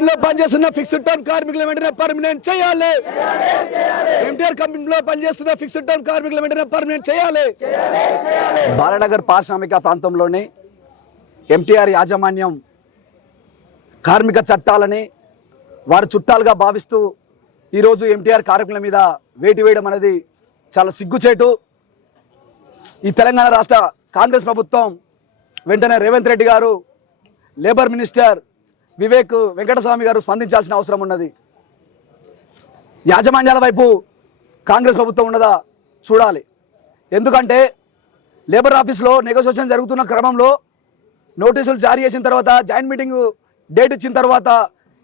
పనిచేస్తున్న fixed term కార్మికుల వెంటనే పర్మనెంట్ చేయాలి. ఎంటీఆర్ కంపెనీలో పనిచేస్తున్న ఫిక్స్డ్ టర్మ్ కార్మికుల వెంటనే పర్మనెంట్ చేయాలి. బాలనగర్ పారిశ్రామిక ప్రాంతంలోని ఎంటీఆర్ యాజమాన్యం కార్మిక చట్టాలని వారు చుట్టాలుగా భావిస్తూ ఈరోజు ఎంటీఆర్ కార్మికుల మీద వేటు వేయడం అనేది చాలా సిగ్గుచేటు. ఈ తెలంగాణ రాష్ట్ర కాంగ్రెస్ ప్రభుత్వం వెంటనే రేవంత్ రెడ్డి గారు, లేబర్ మినిస్టర్ వివేక్ వెంకటస్వామి గారు స్పందించాల్సిన అవసరం ఉన్నది. యాజమాన్యాల వైపు కాంగ్రెస్ ప్రభుత్వం ఉన్నదా చూడాలి. ఎందుకంటే లేబర్ ఆఫీస్లో నెగోషియేషన్ జరుగుతున్న క్రమంలో నోటీసులు జారీ చేసిన తర్వాత, జాయింట్ మీటింగ్ డేట్ ఇచ్చిన తర్వాత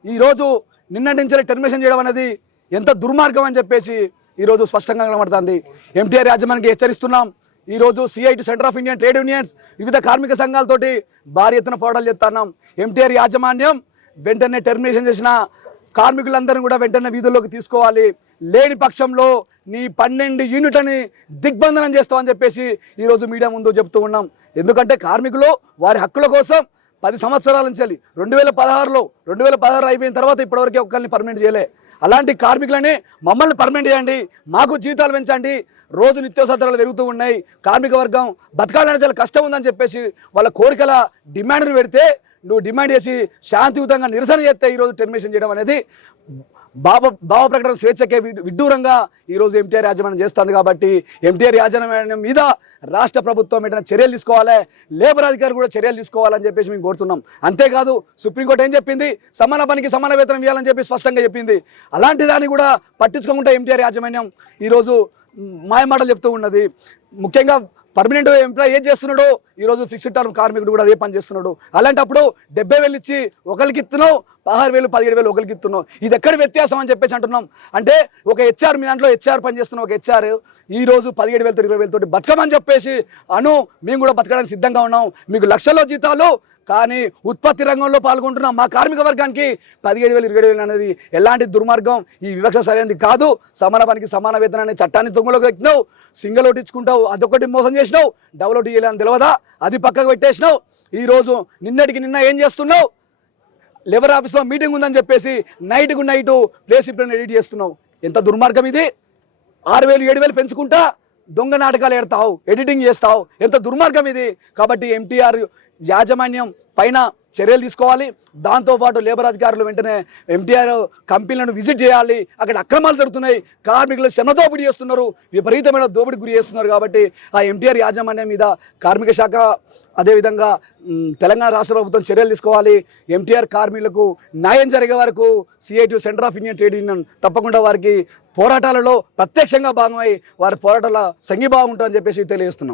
ఈరోజు నిన్నటి నుంచి టెర్మినేషన్ చేయడం అనేది ఎంత దుర్మార్గం అని చెప్పేసి ఈరోజు స్పష్టంగా కనబడుతుంది. ఎంటీఆర్ యాజమాన్యానికి హెచ్చరిస్తున్నాం. ఈరోజు CIT centre of Indian trade unions వివిధ కార్మిక సంఘాలతోటి భారీ ఎత్తున పోరాటాలు చేస్తున్నాం. ఎంటీఆర్ యాజమాన్యం వెంటనే టెర్మినేషన్ చేసిన కార్మికులందరినీ కూడా వెంటనే వీధుల్లోకి తీసుకోవాలి. లేని పక్షంలో నీ 12 యూనిట్లని దిగ్బంధనం చేస్తామని చెప్పేసి ఈరోజు మీడియా ముందు చెప్తూ ఉన్నాం. ఎందుకంటే కార్మికులు వారి హక్కుల కోసం 10 సంవత్సరాల నుంచి 2016 అయిపోయిన తర్వాత ఇప్పటివరకు ఒక్కరిని పర్మనెంట్ చేయలే. అలాంటి కార్మికులని మమ్మల్ని పర్మనెంట్ చేయండి, మాకు జీతాలు పెంచండి, రోజు నిత్యావసరాలు పెరుగుతూ ఉన్నాయి, కార్మిక వర్గం బతకాలని చాలా కష్టం ఉందని చెప్పేసి వాళ్ళ కోరికల డిమాండ్ను పెడితే నువ్వు డిమాండ్ చేసి శాంతియుతంగా నిరసన చేస్తే ఈరోజు టెర్మినేషన్ చేయడం అనేది భావ ప్రకటన స్వేచ్ఛకే విడ్డూరంగా ఈరోజు ఎంటీఆర్ యాజమాన్యం చేస్తుంది. కాబట్టి ఎంటీఆర్ యాజమాన్యం మీద రాష్ట్ర ప్రభుత్వం వెంటనే చర్యలు తీసుకోవాలి, లేబర్ అధికారులు కూడా చర్యలు తీసుకోవాలని చెప్పేసి మేము కోరుతున్నాం. అంతేకాదు సుప్రీంకోర్టు ఏం చెప్పింది, సమాన పనికి సమాన వేతనం ఇవ్వాలని చెప్పి స్పష్టంగా చెప్పింది. అలాంటి దాన్ని కూడా పట్టించుకోకుండా ఎంటీఆర్ యాజమాన్యం ఈరోజు మాయమాటలు చెప్తూ ఉన్నది. ముఖ్యంగా పర్మనెంట్ ఎంప్లాయీ ఏం చేస్తున్నాడు, ఈరోజు ఫిక్స్డ్ టర్మ్ కార్మికుడు కూడా అదే పని చేస్తున్నాడు. అలాంటప్పుడు 70,000 ఇచ్చి ఒకరికి ఇస్తున్నావు, 16,000 17,000 ఒకరికి ఇస్తున్నావు. ఇది ఎక్కడ వ్యత్యాసం అని చెప్పేసి అంటున్నాం. అంటే ఒక హెచ్ఆర్, మీ దాంట్లో హెచ్ఆర్ పని చేస్తున్న ఒక హెచ్ఆర్ ఈరోజు 17,000 20,000 బతకమని చెప్పేసి మేము కూడా బతకడానికి సిద్ధంగా ఉన్నాం. మీకు లక్షల్లో జీతాలు, కానీ ఉత్పత్తి రంగంలో పాల్గొంటున్న మా కార్మిక వర్గానికి 17,000 20,000 అనేది ఎలాంటి దుర్మార్గం, ఈ వివక్ష సరైనది కాదు. సమాన పనికి సమాన వేతనం అనే చట్టాన్ని తొంగలోకి పెట్టినావు, సింగిల్ ఒకటి ఇచ్చుకుంటావు, అదొకటి మోసం చేసినావు, డబుల్ ఒకటి చేయలేదని తెలియదా, అది పక్కకు పెట్టేసినావు. ఈరోజు నిన్న ఏం చేస్తున్నావు, లేబర్ ఆఫీస్లో మీటింగ్ ఉందని చెప్పేసి నైట్కు నైటు ప్లేస్ ఇప్పుడు ఎడిట్ చేస్తున్నావు. ఎంత దుర్మార్గం ఇది. 6,000 7,000 పెంచుకుంటా దొంగ నాటకాలు ఎడతావు, ఎడిటింగ్ చేస్తావు, ఎంత దుర్మార్గం ఇది. కాబట్టి ఎంటీఆర్ యాజమాన్యం పైన చర్యలు తీసుకోవాలి. దాంతోపాటు లేబర్ అధికారులు వెంటనే ఎంటీఆర్ కంపెనీలను విజిట్ చేయాలి. అక్కడ అక్రమాలు జరుగుతున్నాయి, కార్మికులు శ్రమ దోపిడీ చేస్తున్నారు, విపరీతమైన దోపిడీకి గురి చేస్తున్నారు. కాబట్టి ఆ ఎంటీఆర్ యాజమాన్యం మీద కార్మిక శాఖ, అదేవిధంగా తెలంగాణ రాష్ట్ర ప్రభుత్వం చర్యలు తీసుకోవాలి. ఎంటీఆర్ కార్మికులకు న్యాయం జరిగే వరకు CIT centre of Indian trade union తప్పకుండా వారికి పోరాటాలలో ప్రత్యక్షంగా భాగమై వారి పోరాటాల సంఘీభావం ఉంటుందని చెప్పేసి తెలియజేస్తున్నాం.